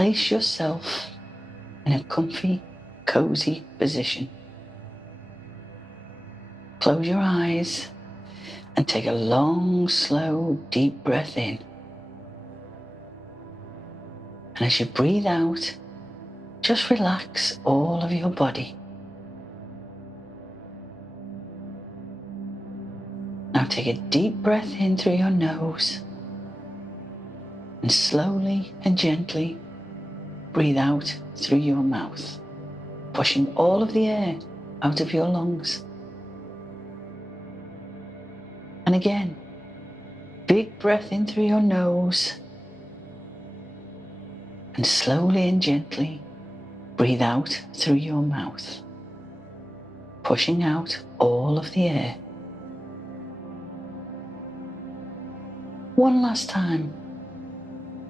place yourself in a comfy, cozy position. Close your eyes and take a long, slow, deep breath in. And as you breathe out, just relax all of your body. Now take a deep breath in through your nose and slowly and gently breathe out through your mouth, pushing all of the air out of your lungs. And again, big breath in through your nose and slowly and gently breathe out through your mouth, pushing out all of the air. One last time,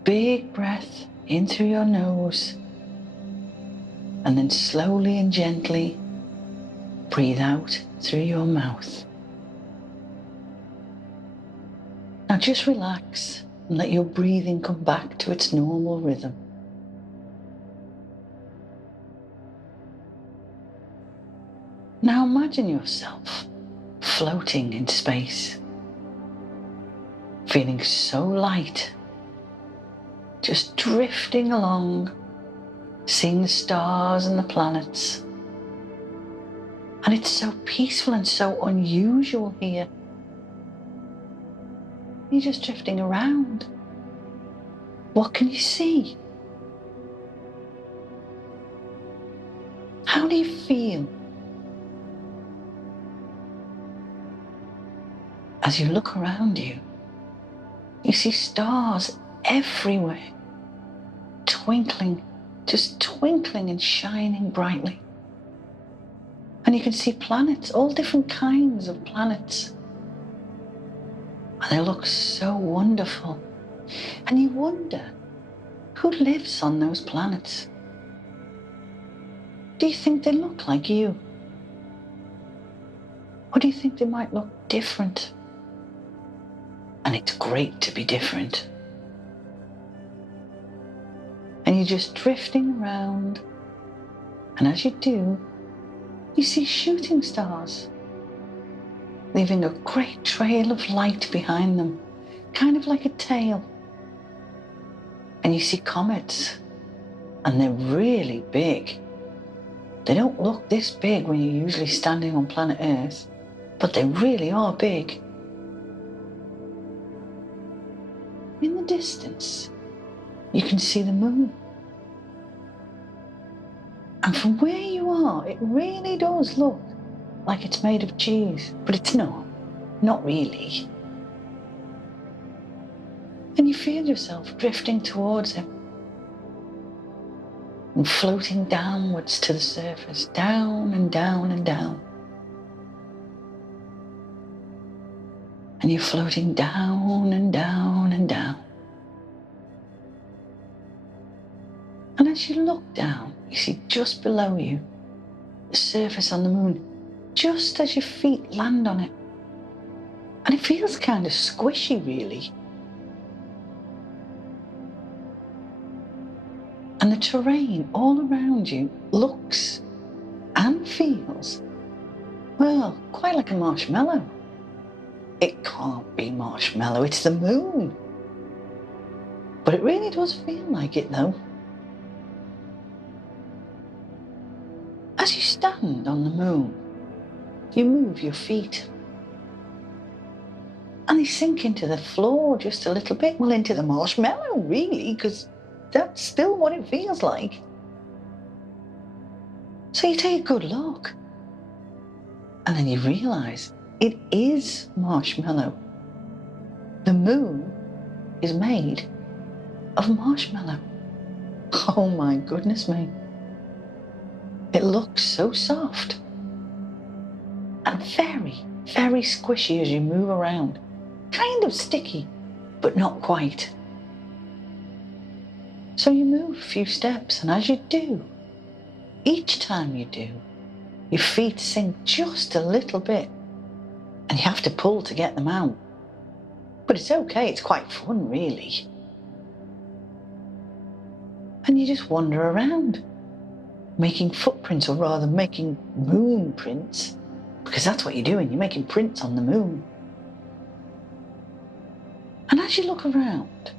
big breath in through your nose and then slowly and gently breathe out through your mouth. Now just relax and let your breathing come back to its normal rhythm. Now imagine yourself floating in space, feeling so light, just drifting along, seeing the stars and the planets. And it's so peaceful and so unusual here. You're just drifting around. What can you see? How do you feel? As you look around you, you see stars everywhere, twinkling, just twinkling and shining brightly. And you can see planets, all different kinds of planets. And they look so wonderful. And you wonder, who lives on those planets? Do you think they look like you? Or do you think they might look different? And it's great to be different. And you're just drifting around. And as you do, you see shooting stars, leaving a great trail of light behind them, kind of like a tail. And you see comets, and they're really big. They don't look this big when you're usually standing on planet Earth, but they really are big. In the distance, you can see the moon. And from where you are, it really does look like it's made of cheese, but it's not really. And you feel yourself drifting towards it and floating downwards to the surface, down and down and down. And you're floating down and down and down. And as you look down, you see just below you the surface on the moon, just as your feet land on it. And it feels kind of squishy, really. And the terrain all around you looks and feels, well, quite like a marshmallow. It can't be marshmallow, it's the moon. But it really does feel like it, though. As you stand on the moon, you move your feet. And they sink into the floor just a little bit, well, into the marshmallow, really, because that's still what it feels like. So you take a good look, and then you realise it is marshmallow. The moon is made of marshmallow. Oh my goodness me. It looks so soft and very, very squishy as you move around. Kind of sticky, but not quite. So you move a few steps, and as you do, each time you do, your feet sink just a little bit, and you have to pull to get them out. But it's okay, it's quite fun, really. And you just wander around, making footprints, or rather making moon prints, because that's what you're doing, you're making prints on the moon. And as you look around,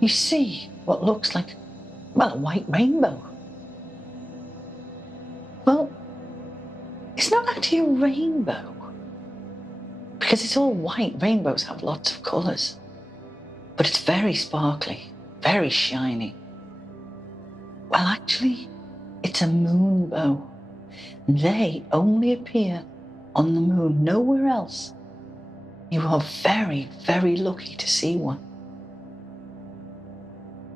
you see what looks like, well, a white rainbow. Well, it's not actually a rainbow, because it's all white. Rainbows have lots of colours, but it's very sparkly, very shiny. Well, actually, it's a moonbow. They only appear on the moon, nowhere else. You are very, very lucky to see one.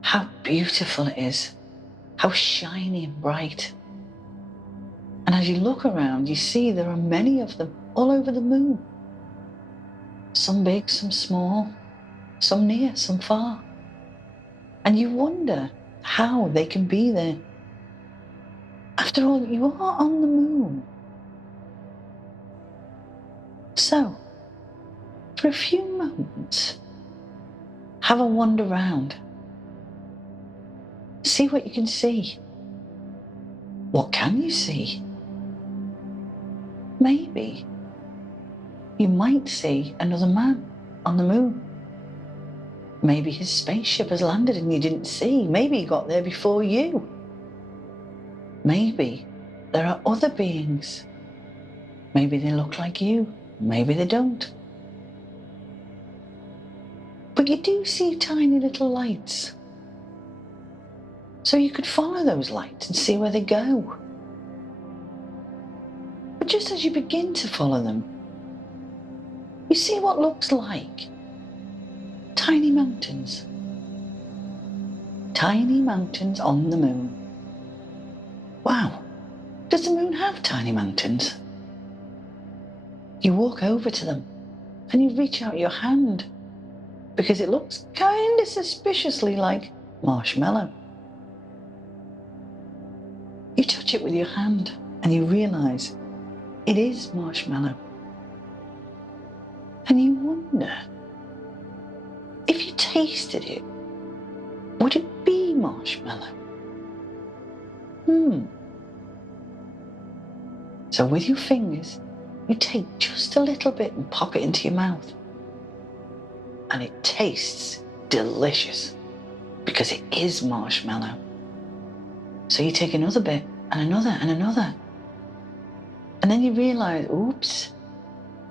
How beautiful it is, how shiny and bright. And as you look around, you see there are many of them all over the moon. Some big, some small, some near, some far. And you wonder how they can be there. After all, you are on the moon. So, for a few moments, have a wander round. See what you can see. What can you see? Maybe you might see another man on the moon. Maybe his spaceship has landed and you didn't see. Maybe he got there before you. Maybe there are other beings. Maybe they look like you. Maybe they don't. But you do see tiny little lights. So you could follow those lights and see where they go. But just as you begin to follow them, you see what looks like tiny mountains. Tiny mountains on the moon. Wow, does the moon have tiny mountains? You walk over to them and you reach out your hand because it looks kind of suspiciously like marshmallow. You touch it with your hand and you realise it is marshmallow. And you wonder, if you tasted it, would it be marshmallow? So with your fingers, you take just a little bit and pop it into your mouth. And it tastes delicious because it is marshmallow. So you take another bit and another and another. And then you realise, oops,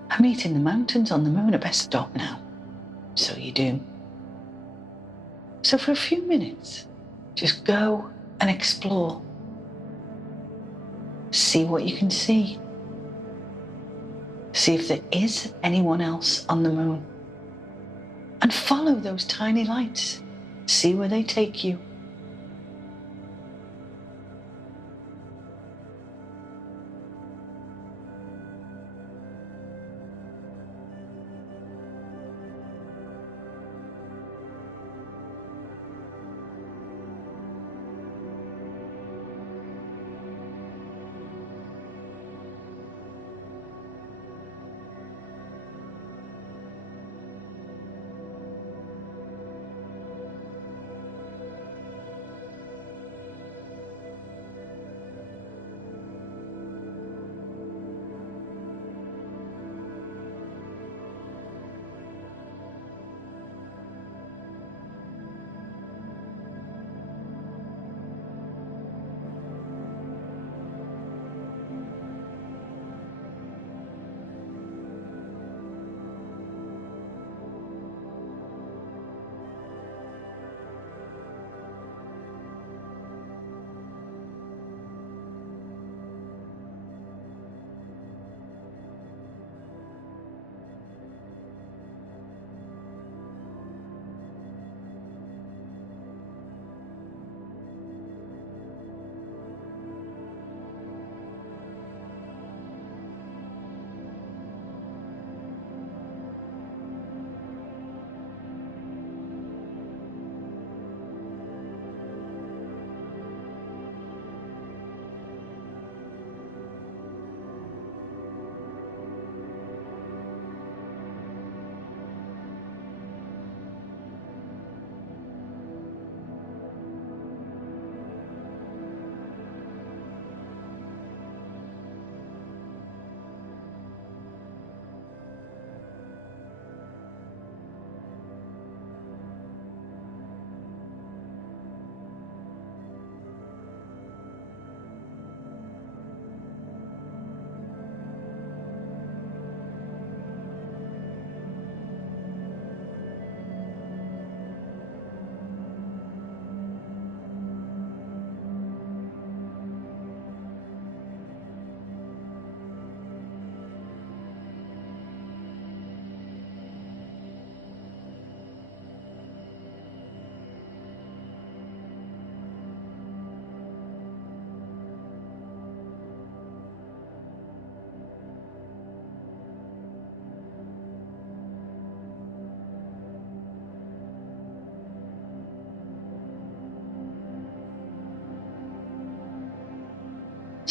I'm eating the mountains on the moon. I best stop now. So you do. So for a few minutes, just go and explore. See what you can see. See if there is anyone else on the moon. And follow those tiny lights. See where they take you.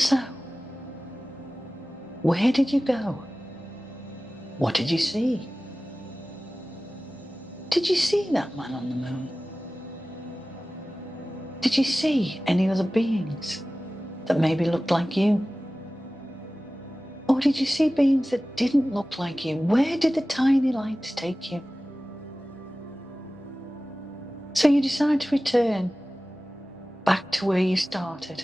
So, where did you go? What did you see? Did you see that man on the moon? Did you see any other beings that maybe looked like you? Or did you see beings that didn't look like you? Where did the tiny lights take you? So you decide to return back to where you started.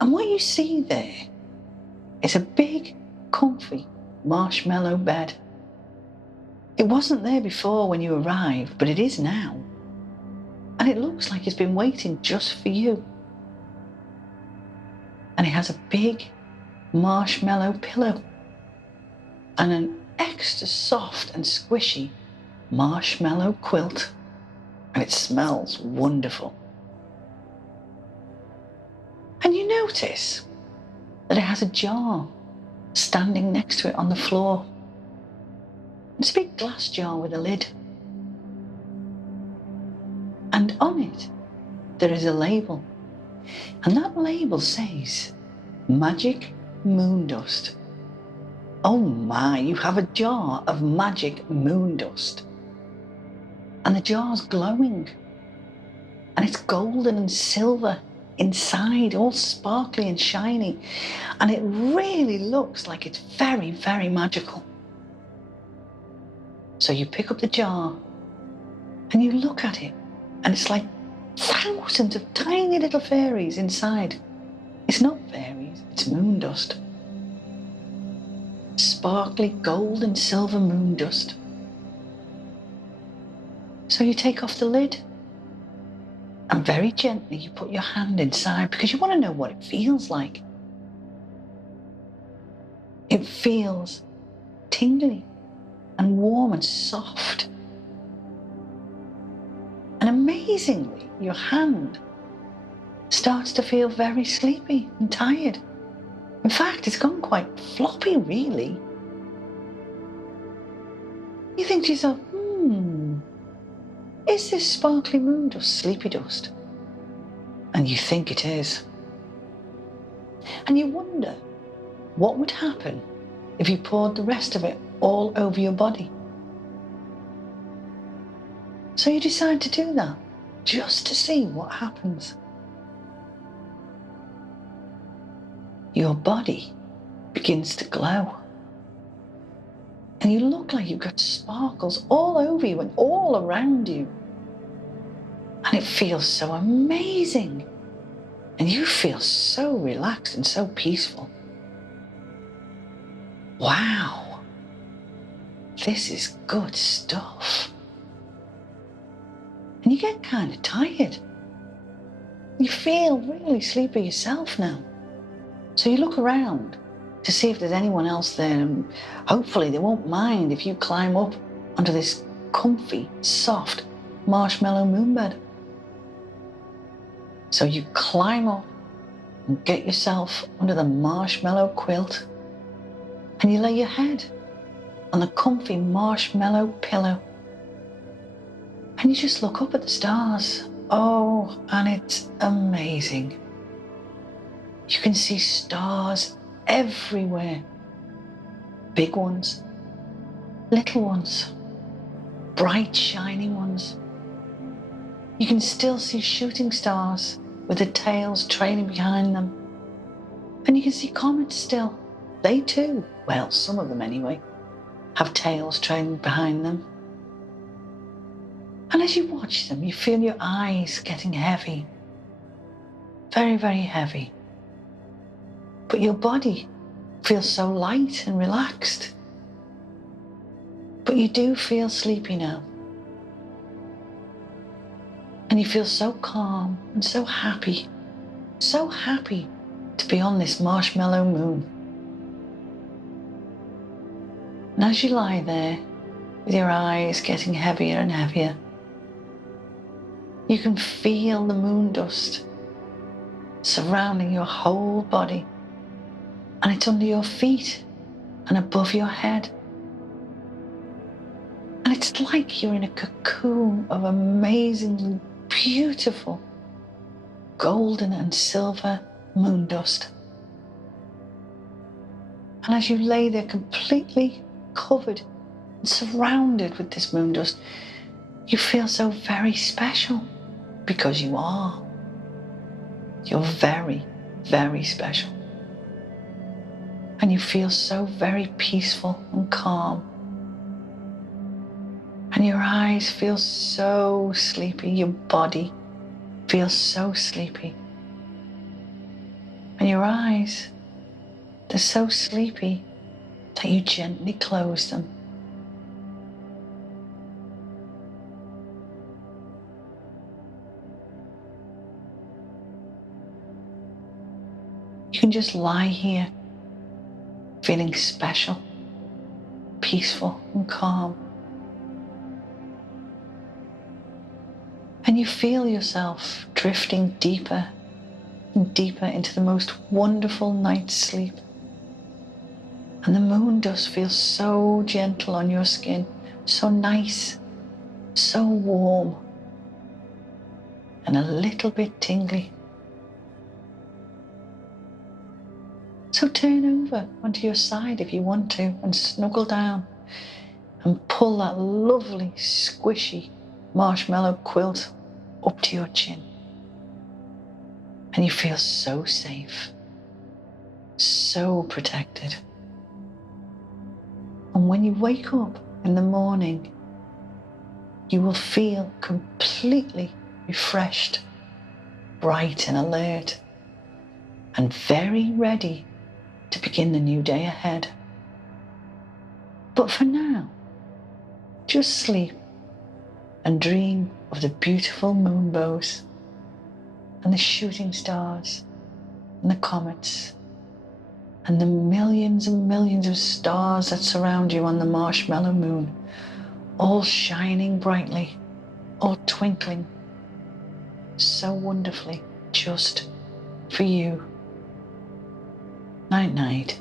And what you see there is a big, comfy marshmallow bed. It wasn't there before when you arrived, but it is now. And it looks like it's been waiting just for you. And it has a big marshmallow pillow and an extra soft and squishy marshmallow quilt. And it smells wonderful. And you notice that it has a jar standing next to it on the floor. It's a big glass jar with a lid. And on it, there is a label. And that label says, Magic Moon Dust. Oh my, you have a jar of magic moon dust. And the jar's glowing. And it's golden and silver inside, all sparkly and shiny. And it really looks like it's very, very magical. So you pick up the jar and you look at it, and it's like thousands of tiny little fairies inside. It's not fairies, it's moon dust. Sparkly gold and silver moon dust. So you take off the lid and very gently you put your hand inside because you want to know what it feels like. It feels tingly and warm and soft. And amazingly, your hand starts to feel very sleepy and tired. In fact, it's gone quite floppy, really. You think to yourself, is this sparkly moon dust sleepy dust? And you think it is. And you wonder what would happen if you poured the rest of it all over your body. So you decide to do that, just to see what happens. Your body begins to glow. And you look like you've got sparkles all over you and all around you. And it feels so amazing. And you feel so relaxed and so peaceful. Wow, this is good stuff. And you get kind of tired. You feel really sleepy yourself now. So you look around to see if there's anyone else there, and hopefully they won't mind if you climb up onto this comfy, soft marshmallow moon bed. So you climb up and get yourself under the marshmallow quilt, and you lay your head on the comfy marshmallow pillow, and you just look up at the stars. Oh, and it's amazing. You can see stars everywhere. Big ones, little ones, bright shining ones. You can still see shooting stars with the tails trailing behind them. And you can see comets still. They too, well, some of them anyway, have tails trailing behind them. And as you watch them, you feel your eyes getting heavy. Very, very heavy. But your body feels so light and relaxed. But you do feel sleepy now. And you feel so calm and so happy to be on this marshmallow moon. And as you lie there, with your eyes getting heavier and heavier, you can feel the moon dust surrounding your whole body. And it's under your feet and above your head. And it's like you're in a cocoon of amazingly beautiful golden and silver moon dust. And as you lay there completely covered and surrounded with this moon dust, you feel so very special, because you are. You're very, very special. And you feel so very peaceful and calm. And your eyes feel so sleepy. Your body feels so sleepy. And your eyes, they're so sleepy that you gently close them. You can just lie here, feeling special, peaceful and calm. And you feel yourself drifting deeper and deeper into the most wonderful night's sleep. And the moon dust feels so gentle on your skin, so nice, so warm, and a little bit tingly. So turn over onto your side if you want to and snuggle down and pull that lovely, squishy marshmallow quilt up to your chin. And you feel so safe, so protected. And when you wake up in the morning, you will feel completely refreshed, bright and alert, and very ready to begin the new day ahead. But for now, just sleep and dream of the beautiful moonbows and the shooting stars and the comets and the millions and millions of stars that surround you on the marshmallow moon, all shining brightly, all twinkling so wonderfully just for you. Night night.